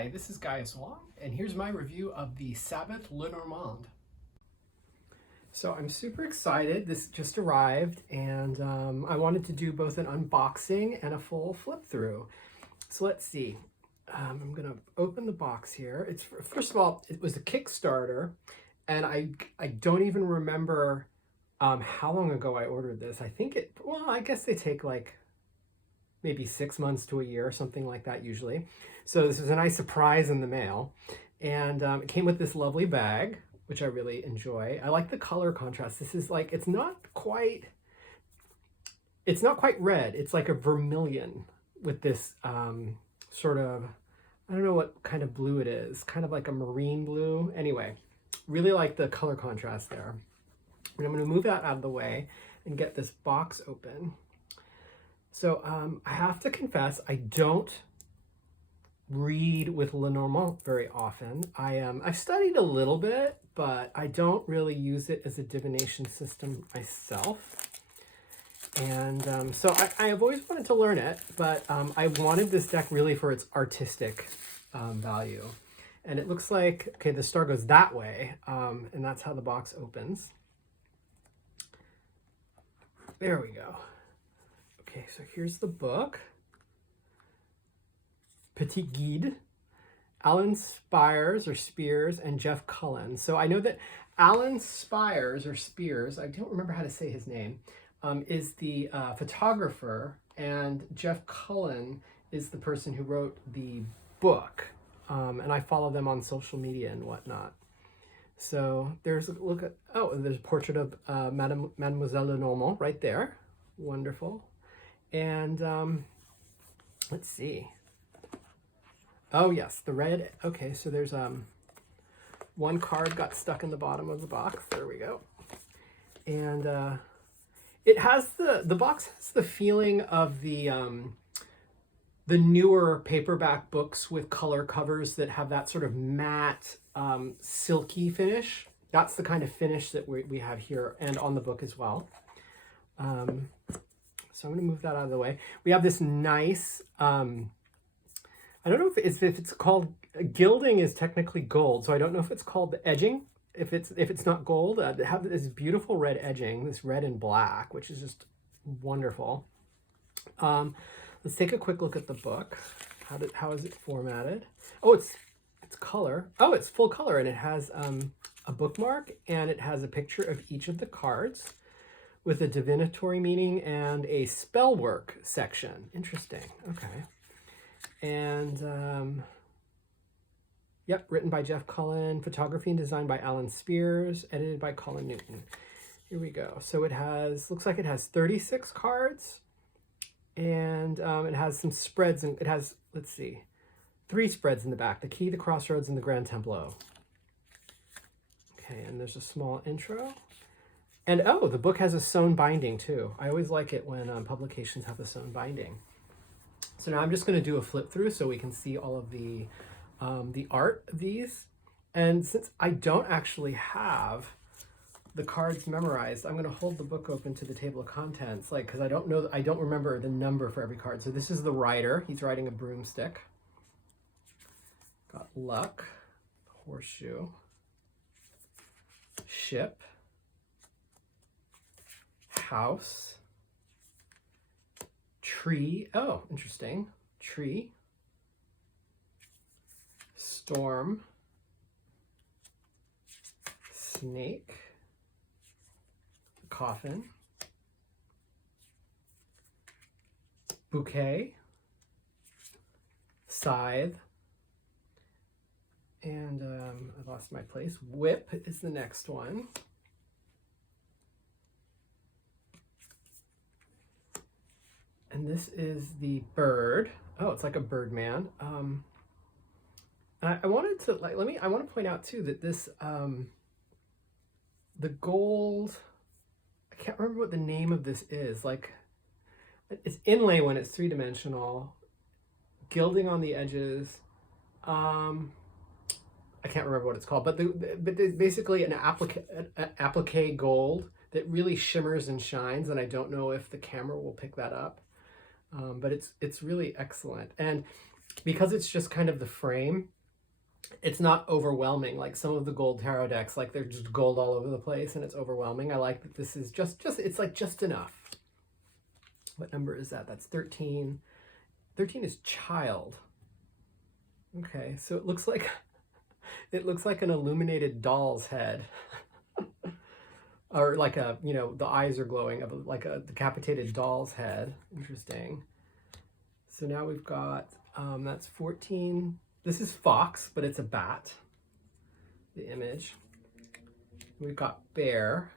Hi, this is Gaius Wong, and here's my review of the Sabbath Lenormand. So I'm super excited. This just arrived, and I wanted to do both an unboxing and a full flip through. So let's see. I'm gonna open the box here. It's first of all, it was a Kickstarter, and I don't even remember how long ago I ordered this. I think I guess they take like maybe 6 months to a year or something like that usually. So this is a nice surprise in the mail. And it came with this lovely bag, which I really enjoy. I like the color contrast. This is like, it's not quite red. It's like a vermilion with this sort of, I don't know what kind of blue it is. Kind of like a marine blue. Anyway, really like the color contrast there. And I'm gonna move that out of the way and get this box open. So I have to confess, I don't read with Lenormand very often. I've studied a little bit, but I don't really use it as a divination system myself. And so I have always wanted to learn it, but I wanted this deck really for its artistic value. And it looks like, okay, the star goes that way, and that's how the box opens. There we go. Okay, so here's the book. Petit Guide. Allan Spiers or Spiers and Jeff Cullen. So I know that Allan Spiers or Spiers, I don't remember how to say his name, is the photographer, and Jeff Cullen is the person who wrote the book. And I follow them on social media and whatnot. So there's a look at, there's a portrait of Mademoiselle Lenormand right there. Wonderful. And let's see. Oh yes, the red. Okay, so there's one card got stuck in the bottom of the box. There we go. And it has the box has the feeling of the newer paperback books with color covers that have that sort of matte silky finish. That's the kind of finish that we have here and on the book as well. So I'm going to move that out of the way. We have this nice, I don't know if it's called, gilding is technically gold, so I don't know if it's called the edging. If it's not gold, they have this beautiful red edging, this red and black, which is just wonderful. Let's take a quick look at the book. How is it formatted? Oh, it's color. Oh, it's full color, and it has a bookmark, and it has a picture of each of the cards with a divinatory meaning and a spell work section. Interesting. Okay. And yep, written by Jeff Cullen, photography and design by Allan Spiers, edited by Colin Newton. Here we go. So it looks like it has 36 cards, and it has some spreads, and it has, let's see, 3 spreads in the back: the Key, the Crossroads, and the Grand Tableau. Okay, and there's a small intro. And oh, the book has a sewn binding too. I always like it when publications have a sewn binding. So now I'm just going to do a flip through so we can see all of the art of these. And since I don't actually have the cards memorized, I'm going to hold the book open to the table of contents, because I don't remember the number for every card. So this is the rider. He's riding a broomstick. Got luck, horseshoe, ship, house, tree. Oh, interesting. Tree, storm, snake, coffin, bouquet, scythe, and I lost my place. Whip is the next one. And this is the bird. Oh, it's like a bird man. I wanted to I want to point out too that this the gold, I can't remember what the name of this is. Like, it's inlay when it's 3-dimensional, gilding on the edges. I can't remember what it's called, but there's basically an applique gold that really shimmers and shines, and I don't know if the camera will pick that up. But it's really excellent. And because it's just kind of the frame, it's not overwhelming like some of the gold tarot decks, like they're just gold all over the place and it's overwhelming. I like that this is just it's like just enough. What number is that? That's 13. 13 is child. Okay, so it looks like an illuminated doll's head. Or like a, you know, the eyes are glowing of like a decapitated doll's head. Interesting. So now we've got, that's 14. This is fox, but it's a bat, the image. We've got bear,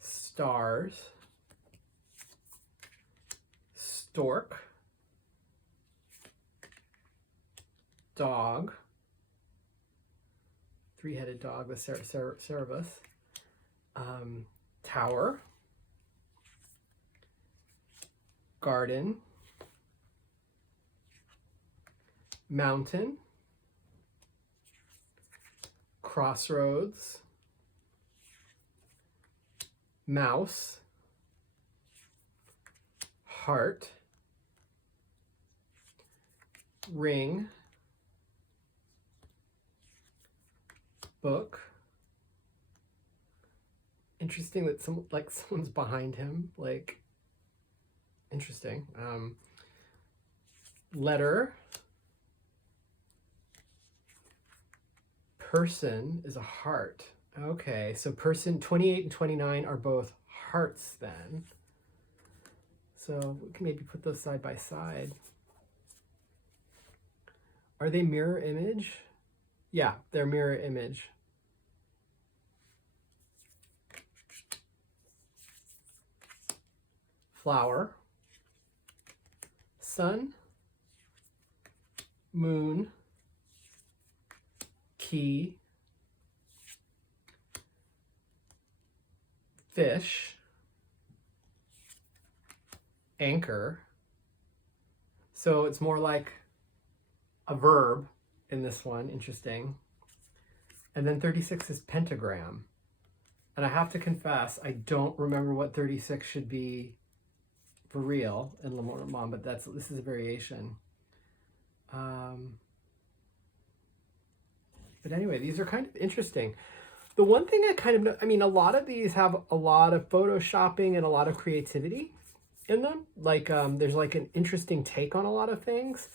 stars, stork, dog, three-headed dog with Cerberus, tower, garden, mountain, crossroads, mouse, heart, ring, book. Interesting that someone's behind him, like, interesting. Letter, person is a heart. Okay, so person 28 and 29 are both hearts then. So we can maybe put those side by side. Are they mirror image? Yeah, they're mirror image. Flower, sun, moon, key, fish, anchor. So it's more like a verb in this one. Interesting. And then 36 is pentagram. And I have to confess, I don't remember what 36 should be for real in Lenormand, but this is a variation. But anyway, these are kind of interesting. The one thing I mean, a lot of these have a lot of photoshopping and a lot of creativity in them. Like, there's like an interesting take on a lot of things.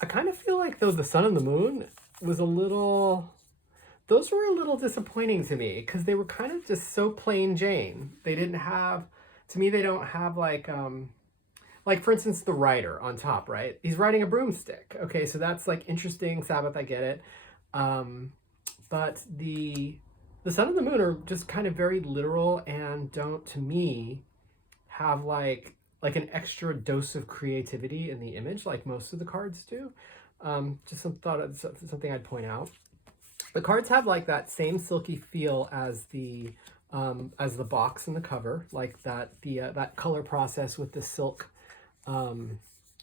I kind of feel like, though, the sun and the moon was those were a little disappointing to me because they were kind of just so plain Jane. They didn't have, to me, they don't have like for instance, the rider on top, right? He's riding a broomstick. Okay, so that's like interesting. Sabbath, I get it. But the sun and the moon are just kind of very literal and don't, to me, have like an extra dose of creativity in the image like most of the cards do. Just something I'd point out. The cards have like that same silky feel as the box and the cover, like that color process with the silk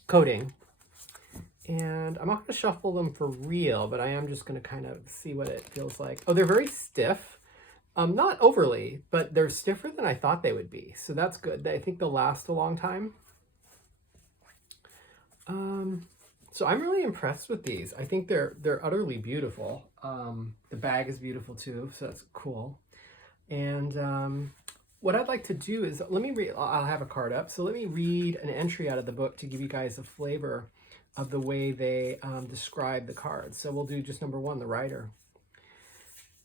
coating. And I'm not going to shuffle them for real, but I am just going to kind of see what it feels like. Oh, they're very stiff. Not overly, but they're stiffer than I thought they would be. So that's good. I think they'll last a long time. So I'm really impressed with these. I think they're utterly beautiful. The bag is beautiful too, so that's cool. And what I'd like to do is, let me read, I'll have a card up. So let me read an entry out of the book to give you guys a flavor of the way they describe the cards. So we'll do just number one, the rider.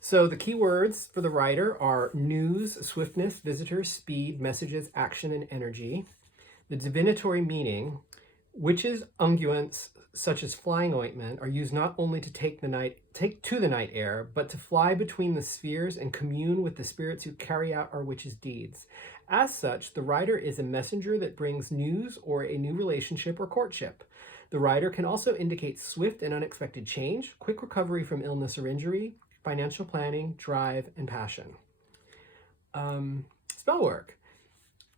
So the key words for the rider are news, swiftness, visitors, speed, messages, action, and energy. The divinatory meaning, witches' unguents such as flying ointment are used not only to take to the night air, but to fly between the spheres and commune with the spirits who carry out our witches' deeds. As such, the rider is a messenger that brings news or a new relationship or courtship. The rider can also indicate swift and unexpected change, quick recovery from illness or injury, financial planning, drive, and passion. Spell work.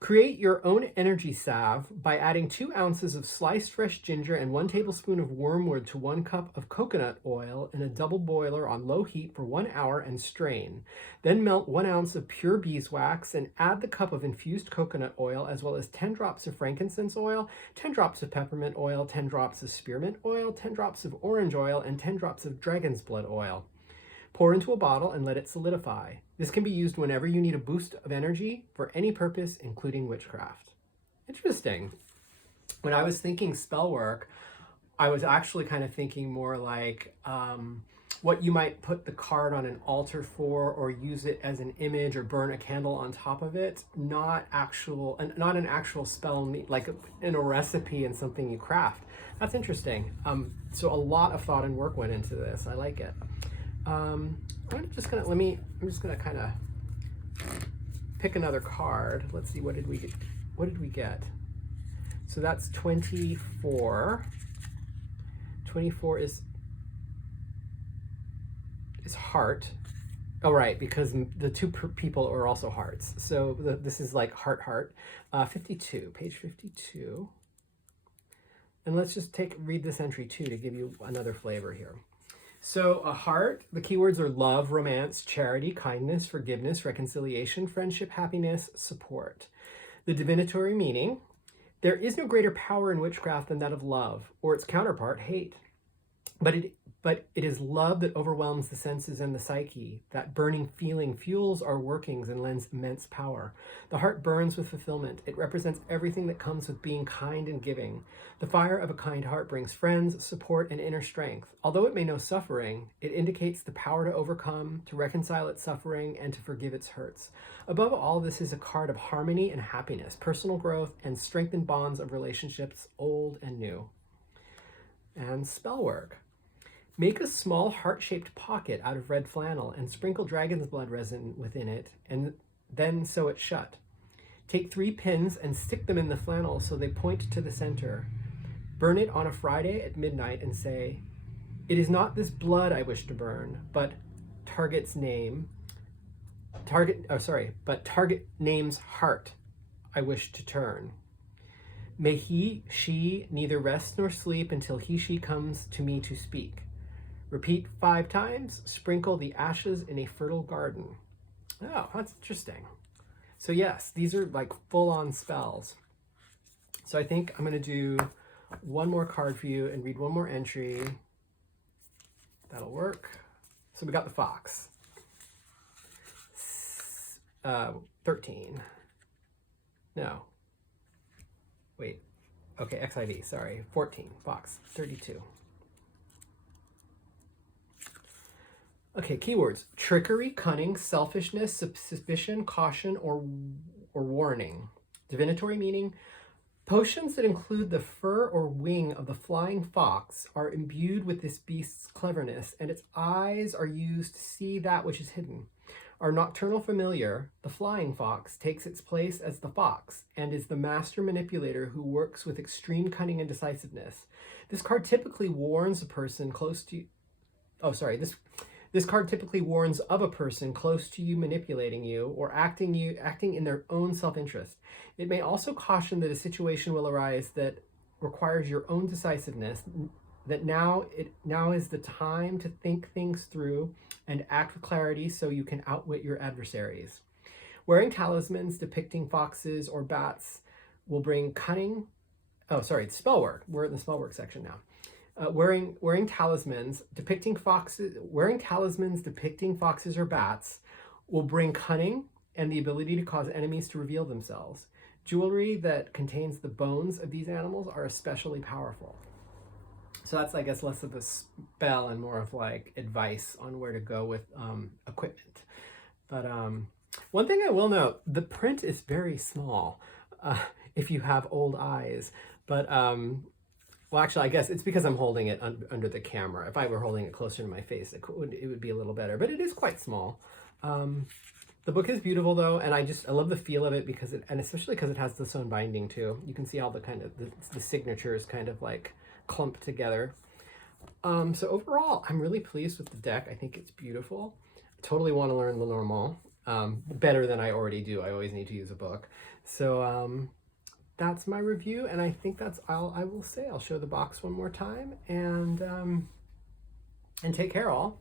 Create your own energy salve by adding 2 ounces of sliced fresh ginger and 1 tablespoon of wormwood to 1 cup of coconut oil in a double boiler on low heat for 1 hour and strain. Then melt 1 ounce of pure beeswax and add the cup of infused coconut oil as well as 10 drops of frankincense oil, 10 drops of peppermint oil, 10 drops of spearmint oil, 10 drops of orange oil, and 10 drops of dragon's blood oil. Pour into a bottle and let it solidify. This can be used whenever you need a boost of energy for any purpose, including witchcraft. Interesting. When I was thinking spell work, I was actually kind of thinking more like what you might put the card on an altar for, or use it as an image, or burn a candle on top of it. Not an actual spell, like in a recipe and something you craft. That's interesting. So a lot of thought and work went into this. I like it. I'm just gonna kind of pick another card. Let's see, what did we get? So that's 24. 24 is heart. Oh, right, because the 2 people are also hearts. So this is like heart. 52, page 52. And let's just read this entry too to give you another flavor here. So a heart, the keywords are love, romance, charity, kindness, forgiveness, reconciliation, friendship, happiness, support. The divinatory meaning: there is no greater power in witchcraft than that of love, or its counterpart, hate. But it is love that overwhelms the senses and the psyche. That burning feeling fuels our workings and lends immense power. The heart burns with fulfillment. It represents everything that comes with being kind and giving. The fire of a kind heart brings friends, support, and inner strength. Although it may know suffering, it indicates the power to overcome, to reconcile its suffering, and to forgive its hurts. Above all, this is a card of harmony and happiness, personal growth, and strengthened bonds of relationships, old and new. And spell work. Make a small heart-shaped pocket out of red flannel and sprinkle dragon's blood resin within it, and then sew it shut. Take 3 pins and stick them in the flannel so they point to the center. Burn it on a Friday at midnight and say, "It is not this blood I wish to burn, but target name's heart I wish to turn. May he, she neither rest nor sleep until he, she comes to me to speak. Repeat 5 times, sprinkle the ashes in a fertile garden." Oh, that's interesting. So yes, these are like full-on spells. So I think I'm going to do one more card for you and read one more entry. That'll work. So we got the fox. 13. No. Wait. Okay, XIV, sorry. 14, fox, 32. Okay, keywords: trickery, cunning, selfishness, suspicion, caution, or warning. Divinatory meaning: potions that include the fur or wing of the flying fox are imbued with this beast's cleverness, and its eyes are used to see that which is hidden. Our nocturnal familiar, the flying fox, takes its place as the fox and is the master manipulator who works with extreme cunning and decisiveness. This card typically warns a person close to you. This card typically warns of a person close to you manipulating you or acting in their own self-interest. It may also caution that a situation will arise that requires your own decisiveness, that now is the time to think things through and act with clarity so you can outwit your adversaries. Wearing talismans depicting foxes or bats will bring cunning. Spell work. We're in the spell work section now. Wearing talismans depicting foxes or bats will bring cunning and the ability to cause enemies to reveal themselves. Jewelry that contains the bones of these animals are especially powerful. So that's, I guess, less of a spell and more of like advice on where to go with equipment. But one thing I will note, the print is very small if you have old eyes. But well, actually, I guess it's because I'm holding it under the camera. If I were holding it closer to my face, it would be a little better. But it is quite small. The book is beautiful, though, and I love the feel of it and especially because it has the sewn binding too. You can see all the kind of the signatures kind of like clumped together. So overall, I'm really pleased with the deck. I think it's beautiful. I totally want to learn Lenormand. better than I already do. I always need to use a book. So that's my review, and I think that's all I will say. I'll show the box one more time, and take care all.